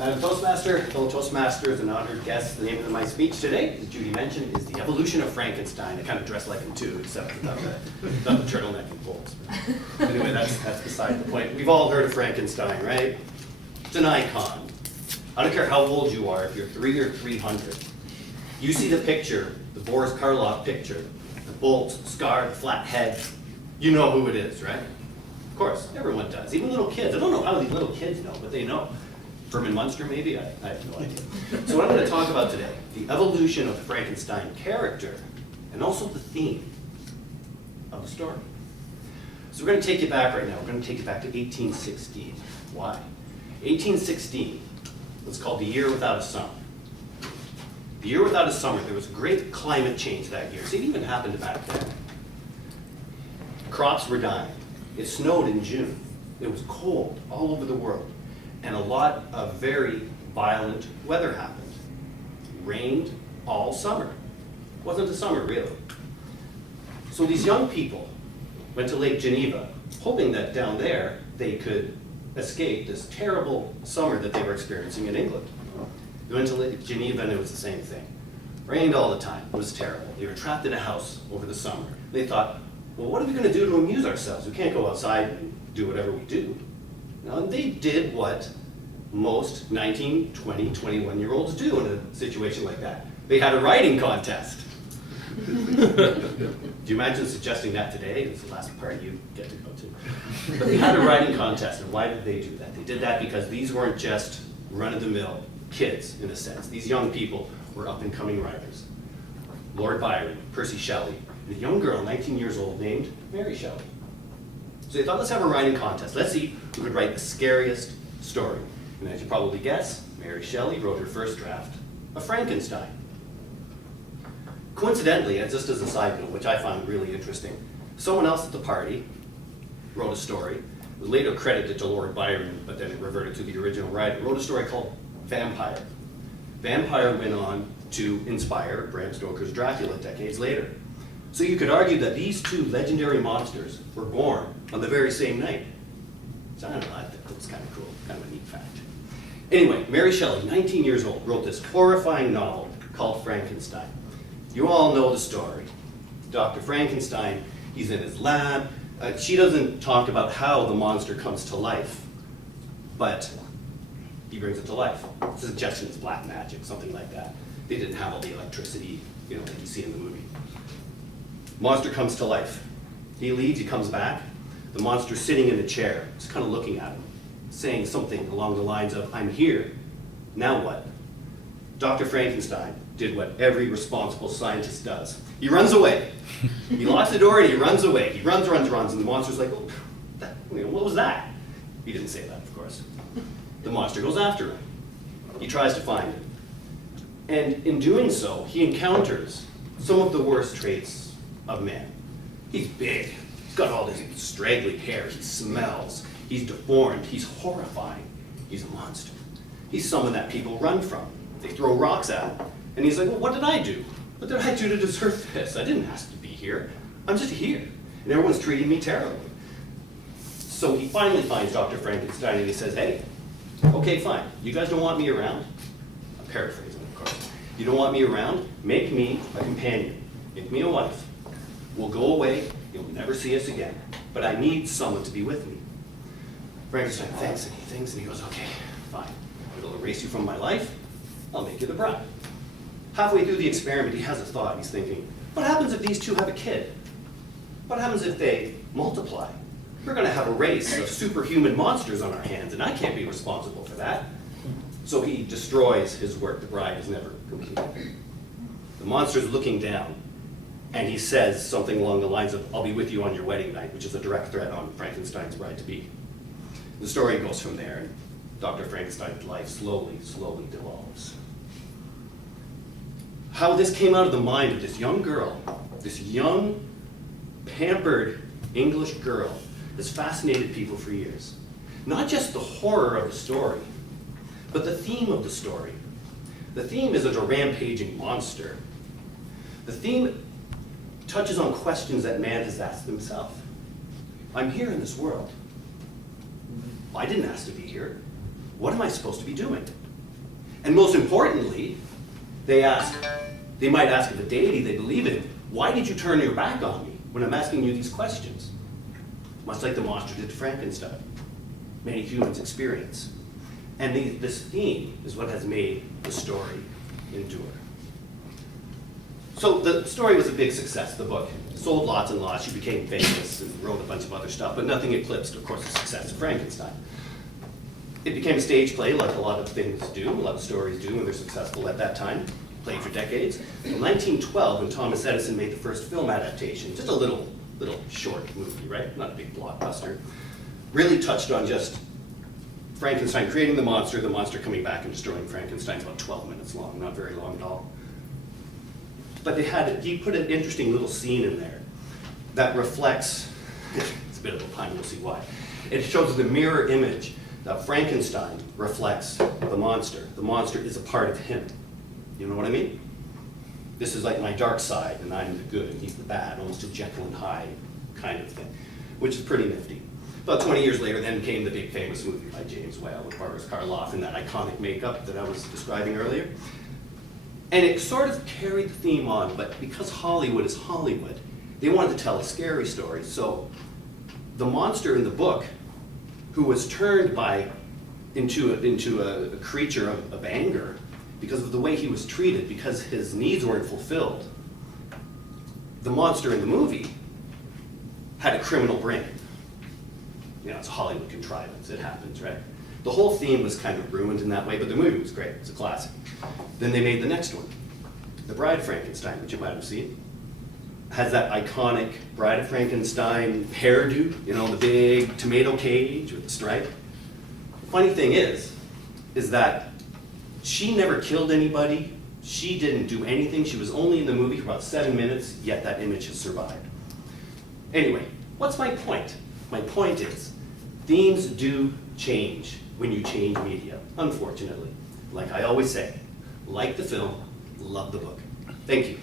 Madam Toastmaster, fellow Toastmasters, and honored guests, the name of my speech today, as Judy mentioned, is The Evolution of Frankenstein. I kind of dress like him too, except without the turtleneck and poles. Anyway, that's beside the point. We've all heard of Frankenstein, right? It's an icon. I don't care how old you are, if you're 3 or 300. You see the picture, the Boris Karloff picture, the bolt, the scar, the flat head, you know who it is, right? Of course, everyone does, even little kids. I don't know how these little kids know, but they know. Herman Munster, maybe? I have no idea. So what I'm going to talk about today, the evolution of the Frankenstein character, and also the theme of the story. So we're going to take you back right now. We're going to take you back to 1816. Why? 1816 was called the year without a summer. The year without a summer, there was great climate change that year. So it even happened back then. Crops were dying. It snowed in June. It was cold all over the world. And a lot of very violent weather happened. It rained all summer. It wasn't a summer, really. So these young people went to Lake Geneva, hoping that down there they could escape this terrible summer that they were experiencing in England. They went to Lake Geneva and it was the same thing. Rained all the time. It was terrible. They were trapped in a house over the summer. They thought, well, what are we going to do to amuse ourselves? We can't go outside and do whatever we do. And they did what most 19, 20, 21-year-olds do in a situation like that. They had a writing contest. Do you imagine suggesting that today? It's the last part you get to go to. But they had a writing contest, and why did they do that? They did that because these weren't just run-of-the-mill kids, in a sense. These young people were up-and-coming writers. Lord Byron, Percy Shelley, and a young girl, 19 years old, named Mary Shelley. So they thought, let's have a writing contest. Let's see who could write the scariest story. And as you probably guess, Mary Shelley wrote her first draft of Frankenstein. Coincidentally, and just as a side note, which I found really interesting, someone else at the party wrote a story. It was later credited to Lord Byron, but then it reverted to the original writer. Wrote a story called Vampire. Vampire went on to inspire Bram Stoker's Dracula decades later. So you could argue that these two legendary monsters were born on the very same night. So I don't know, I think that's kind of cool, kind of a neat fact. Anyway, Mary Shelley, 19 years old, wrote this horrifying novel called Frankenstein. You all know the story. Dr. Frankenstein, he's in his lab. She doesn't talk about how the monster comes to life, but he brings it to life. The suggestion is black magic, something like that. They didn't have all the electricity, that you see in the movie. Monster comes to life. He leaves, he comes back. The monster's sitting in a chair, just kind of looking at him, saying something along the lines of, I'm here, now what? Dr. Frankenstein did what every responsible scientist does. He runs away. He locks the door and he runs away. He runs, and the monster's like, oh, what was that? He didn't say that, of course. The monster goes after him. He tries to find him. And in doing so, he encounters some of the worst traits of man. He's big. He's got all this straggly hair. He smells. He's deformed. He's horrifying. He's a monster. He's someone that people run from. They throw rocks at him. And he's like, well, what did I do? What did I do to deserve this? I didn't ask to be here. I'm just here. And everyone's treating me terribly. So he finally finds Dr. Frankenstein and he says, hey, okay, fine. You guys don't want me around? I'm paraphrasing, of course. You don't want me around? Make me a companion. Make me a wife. We'll go away. You'll never see us again. But I need someone to be with me. Frankenstein thinks and he thinks and he goes, okay, fine. It'll erase you from my life. I'll make you the bride. Halfway through the experiment, he has a thought. He's thinking, what happens if these two have a kid? What happens if they multiply? We're going to have a race of superhuman monsters on our hands, and I can't be responsible for that. So he destroys his work. The bride is never completed. The monster's looking down, and he says something along the lines of, I'll be with you on your wedding night, which is a direct threat on Frankenstein's bride-to-be. The story goes from there, and Dr. Frankenstein's life slowly devolves. How this came out of the mind of this young girl, this young, pampered English girl, has fascinated people for years. Not just the horror of the story, but the theme of the story. The theme isn't a rampaging monster. The theme touches on questions that man has asked himself. I'm here in this world. I didn't ask to be here. What am I supposed to be doing? And most importantly, they might ask of a deity they believe in, why did you turn your back on me when I'm asking you these questions? Much like the monster did to Frankenstein. Many humans experience. And this theme is what has made the story endure. So the story was a big success, the book. Sold lots and lots, she became famous and wrote a bunch of other stuff, but nothing eclipsed, of course, the success of Frankenstein. It became a stage play, like a lot of things do, a lot of stories do when they're successful at that time. Played for decades. In 1912, when Thomas Edison made the first film adaptation, just a little short movie, right? Not a big blockbuster. Really touched on just Frankenstein creating the monster coming back and destroying Frankenstein. It's about 12 minutes long, not very long at all. But he put an interesting little scene in there that reflects, it's a bit of a pun, you'll see why. It shows the mirror image that Frankenstein reflects the monster. The monster is a part of him. You know what I mean? This is like my dark side, and I'm the good, and he's the bad, almost a Jekyll and Hyde kind of thing, which is pretty nifty. About 20 years later, then came the big famous movie by James Whale with Boris Karloff and that iconic makeup that I was describing earlier. And it sort of carried the theme on, but because Hollywood is Hollywood, they wanted to tell a scary story. So the monster in the book, who was turned into a creature of anger, because of the way he was treated, because his needs weren't fulfilled. The monster in the movie had a criminal brain. You know, it's a Hollywood contrivance, it happens, right? The whole theme was kind of ruined in that way, but the movie was great, it's a classic. Then they made the next one, The Bride of Frankenstein, which you might have seen. Has that iconic Bride of Frankenstein hairdo, you know, the big tomato cage with the stripe. Funny thing is that she never killed anybody. She didn't do anything. She was only in the movie for about 7 minutes, yet that image has survived. Anyway, what's my point? My point is, themes do change when you change media, unfortunately. Like I always say, like the film, love the book. Thank you.